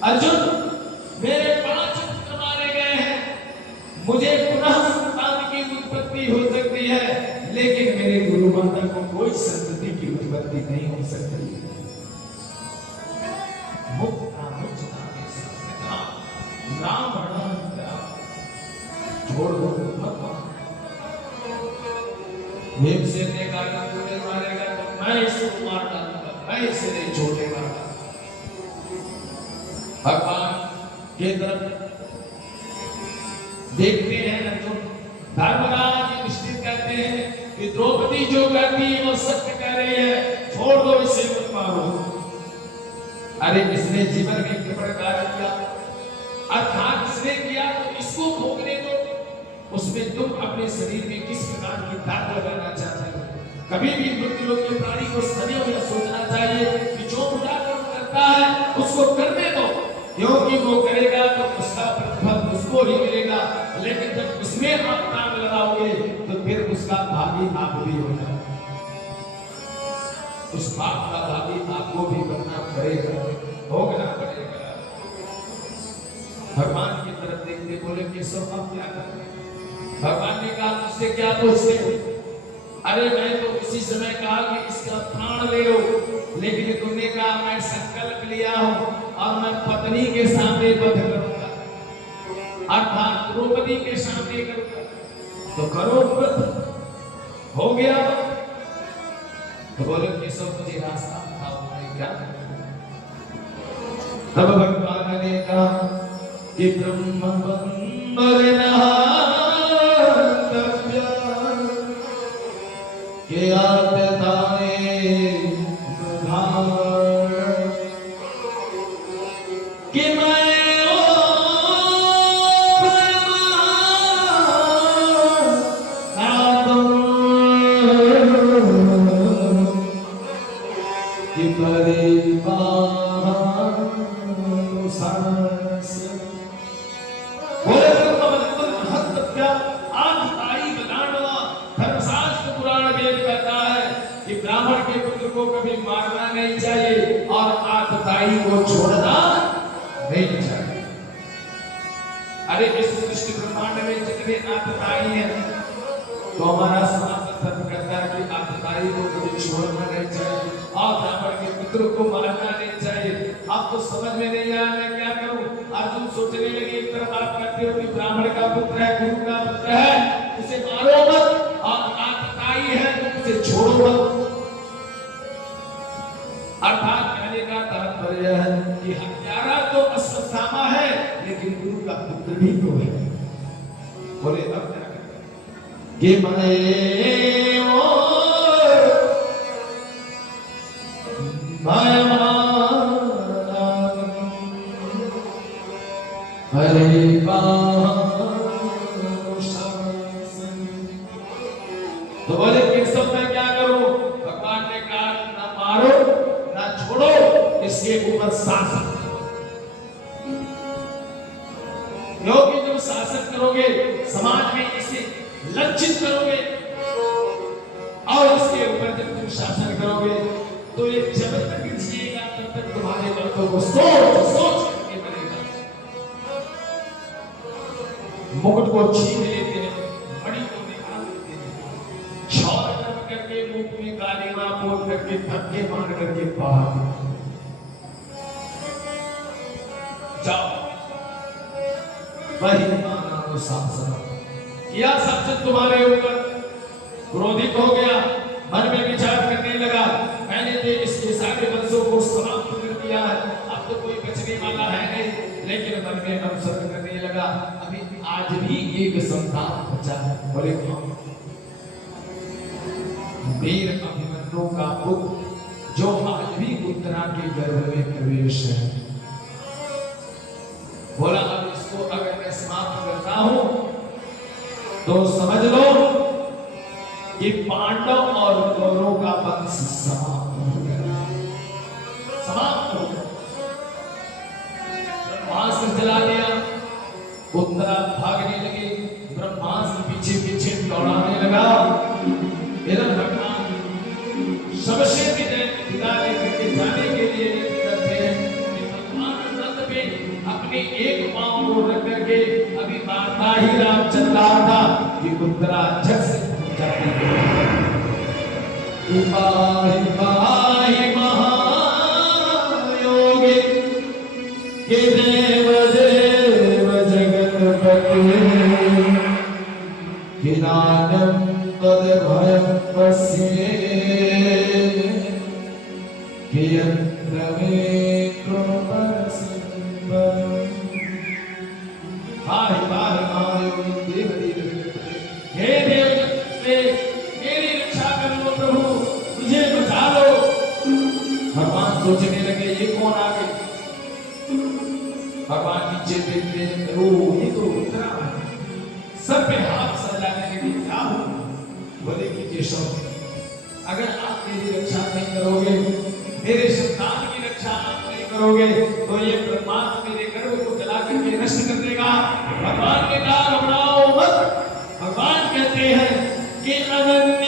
अर्जुन, मेरे 5 पुत्र मारे गए हैं, मुझे पुनः संतान की उत्पत्ति हो सकती है, लेकिन मेरे गुरु माता को कोई संतति की उत्पत्ति नहीं हो सकती। छोड़ दो मत। भीमसेन ने कहा तुझे मारेगा तो मैं इसको मार डालूंगा, मैं इसे नहीं छोड़ेगा। भगवान के तरफ देखते हैं अर्जुन। धर्मराज युधिष्ठिर कहते हैं कि द्रौपदी जो कहती है वो सत्य कह रही है, छोड़ दो इसे, मत मारो। अरे इसने जीवन में कृपण कार्य किया, अर्थात इसने किया तो इसको भोगने दो। उसमें तुम अपने शरीर में किस प्रकार की दाग लगाना चाहते हो? कभी भी मृत्युलोक के प्राणी को सदैव यह सोचना चाहिए कि जो बुरा कर्म करता है उसको करने दो, क्योंकि वो करेगा तो उसका प्रतिफल उसको ही मिलेगा। लेकिन जब उसमें आप दाग लगाओगे तो फिर उसका भागी आप भी होगा, उस पाप का भागी आपको भी बनना पड़ेगा, भोगना पड़ेगा। भगवान की तरफ देखते बोले कि सब अब क्या करें? भगवान ने कहा मुझसे क्या पूछते हो? अरे मैं तो उसी समय कहा कि इसका प्राण ले लो, लेकिन तुमने कहा मैं संकल्प लिया हूं और मैं पत्नी के सामने वध करूंगा, अर्थात द्रौपदी के सामने करूंगा। तो करो व्रत, हो गया। तो बोले कि सब मुझे रास्ता बताओ क्या? तब भगवान ने कहा कि ब्रह्म के आत्ताए कि मैं कि ब्राह्मण के पुत्र को कभी मारना नहीं चाहिए और आतताई को छोड़ना नहीं चाहिए। अरे इस सृष्टि ब्रह्मांड में जितने आतताई हैं तो हमारा सनातन धर्म कहता है कि आतताई को कभी छोड़ना नहीं चाहिए और ब्राह्मण के पुत्र को मारना नहीं चाहिए। आप तो समझ में नहीं आया मैं क्या करूं? अर्जुन सोचने लगे, एक तरफ आप कहते हो कि ब्राह्मण का पुत्र है, गुरु का पुत्र है, उसे मारो मत, और आतताई है तो उसे छोड़ो मत। अर्थात कहने का तात्पर्य है कि हत्यारा तो अश्वत्थामा है, लेकिन गुरु का पुत्र भी तो है। बोले अब क्या करें? कि मैं हरे तो बोले कि सब मैं क्या करूं? भगवान ने कहा ना मारो ना छोड़ो, इसके ऊपर शासन, क्योंकि जब शासन करोगे समाज में इसे लज्जित करोगे और इसके ऊपर जब तुम शासन करोगे तो ये जब तक जिएगा तब तक तुम्हारे मर्दों को सोच सोच करके मरेगा। मुकुट को छीन लेते हैं, मणि को निकाल देते हैं, छौर कर्म करके मुख में गालियां बोल करके धक्के मार करके बाहर जाओ। वही मानो शासन किया, शासन तुम्हारे ऊपर क्रोधित हो गया, मन में विचार करने लगा मैंने तो इसके सारे वंशों को समाप्त कर दिया है, अब तो कोई बचने वाला है नहीं। लेकिन मन में अवसर करने लगा अभी आज भी एक संतान बचा है। बोले वीर अभिमन्यु का पुत्र जो आज भी उत्तरा के गर्भ में प्रवेश है। बोला अब इसको अगर मैं समाप्त करता हूं तो समझ लो कि पांडव और कौरवों का वंश समाप्त हो गया, समाप्त हो गया। ब्रह्मास्त्र जला दिया, उत्तरा भागने लगी, ब्रह्मास्त्र पीछे पीछे दौड़ाने लगा। इधर भगवान सबसे विदा लेकर के जाने के लिए करते हैं कि भगवान रथ पे के एक पांव को रख करके अभी मारना ही राम चल रहा था कि उत्तरा झट से पहुंच जाती है। पाहि पाहि महायोगी के देव देव जगन्पते किरानम तद भयं पश्ये कियत्र मे कृपसिंहम्। पाहि पाहि महायोगी देव देव जगन्पते, हे देव जगन्पते मेरी रक्षा कर लो प्रभु, मुझे बचा लो। भगवान सोचने लगे ये कौन आ गए। भगवान नीचे देखते ओ ये तो उत्तरा है। सब पे हाथ सजाने लगे, क्या हो बोले कि केशव अगर आप मेरी रक्षा नहीं करोगे, मेरे संतान की रक्षा आप नहीं करोगे तो ये ब्रह्मांड मेरे गर्भ को जला करके नष्ट कर देगा। भगवान के कहा घबराओ मत। भगवान कहते हैं कि अनन्य